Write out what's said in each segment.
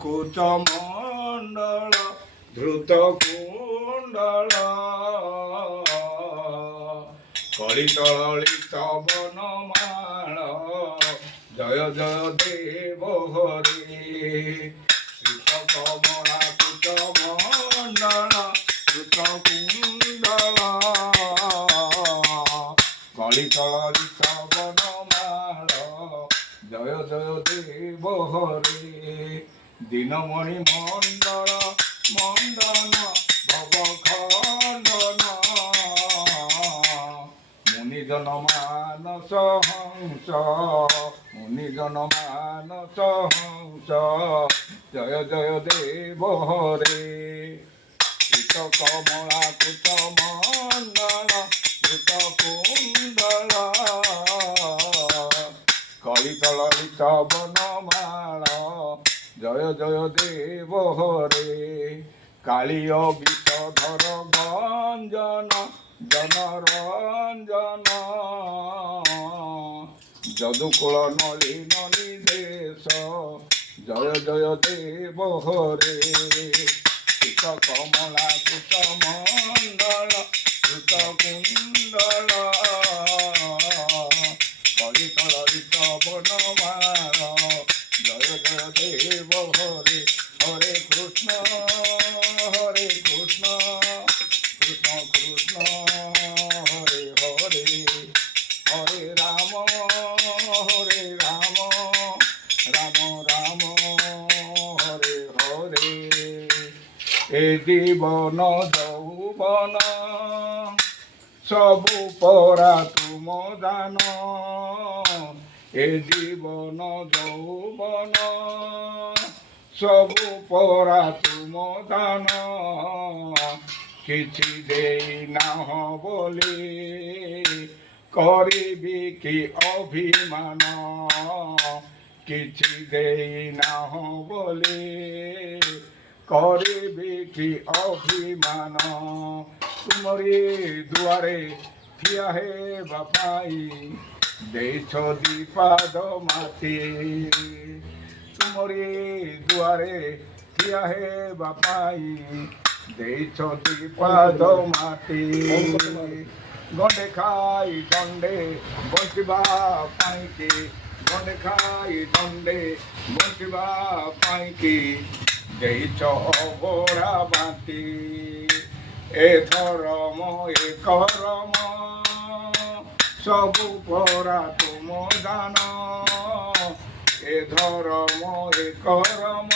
কুচমণ্ডল ধৃত কুণ্ডল কলিতলিত বনমাল জয় জয় দেব হরে শ্রীত কমলা কুচমণ্ডল ধৃত কুণ্ডল কলিতলিত বনমাল জয় জয় দেব হরে দীনমণি মণ্ডল মণ্ডন ভব খণ্ডন মুনিজন মানস হংস মুনিজন মানস হংস জয় জয় দেব হরে শ্রীত কমলা কুচ মণ্ডল ধৃত কুণ্ডল কলিতলিত বনমাল জয় জয় দেব হরে কালীয় বিষধর গঞ্জন জনরঞ্জন যদুকুল নলিন নিদেশ জয় জয় দেব হরে শ্রীত কমলা কুচ মণ্ডল ধৃত কুণ্ডল কলিতলিত বনমাল জয় জয় দেব হরে হরে কৃষ্ণ কৃষ্ণ কৃষ্ণ হরে হরে হরে রাম রাম রাম হরে হরে এ জীবন যৌবন সবু পরা তুম জান এ জীবন যৌবন সবু পরা তুম দান কিছু দেই নাহ বলি করিবি কি অভিমান কিছু দেই নাহ বলি করিবি কি অভিমান তুমরি দুয়ারে ঠিয়া হেবা পাই ଦେଇଛ ଦୀପାଦ ମାଟି ତୁମରି ଦୁଆରେ ଠିଆ ହେବା ପାଇଁ ଦେଇଛ ଦୀପାଦ ମାଟି ଗଣ୍ଡେ ଖାଇ ଦଣ୍ଡେ ବଞ୍ଚିବା ପାଇଁକି ଗଣ୍ଡେ ଖାଇ ଦଣ୍ଡେ ବଞ୍ଚିବା ପାଇଁକି ଦେଇଛ ଅବଢ଼ା ବାଟି ଏଥର ମୋ ଏ କରମ সবু পরা তুম দান এ ধরম এ করম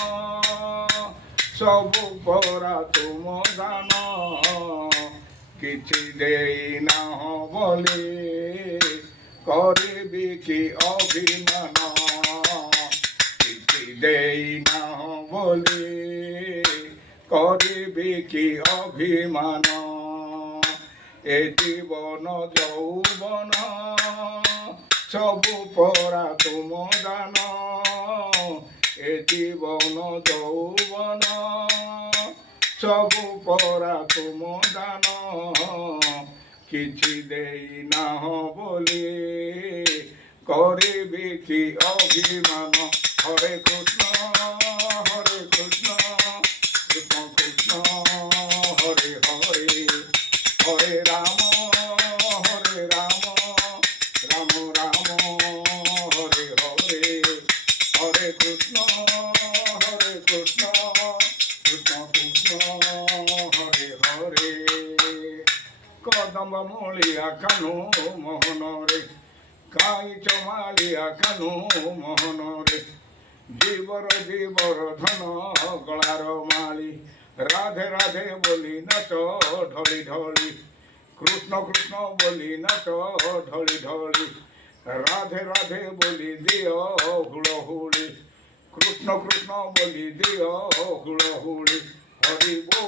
সবু পরা তুম দান কিছু দেই নাহ বলি করিবি কি অভিমান কিছু দেই নাহ বলি করিবি কি অভিমান এ জীবন যৌবন সবু পরা তুম দান এ জীবন যৌবন সবু পরা তুম দান কিছু দেই নাহ বলি করিবি কি অভিমান হরে কৃষ্ণ কৃষ্ণ কৃষ্ণ হরে হরে হরে রাম রাম রাম হরে হরে হরে কৃষ্ণ কৃষ্ণ কৃষ্ণ হরে হরে কদম্ব মূলিয়া কানু মোহন রে কাই চমালিয়া কানু মোহন রে জীবর ধন গলার মালি রাধে রাধে বলি নাচ ঢলি ঢলি কৃষ্ণ কৃষ্ণ বলি নাচ ঢলি ঢলি রাধে রাধে বলি দিও হুড়হুড়ি কৃষ্ণ কৃষ্ণ বলি দিও হুড়হুড়ি হরি বো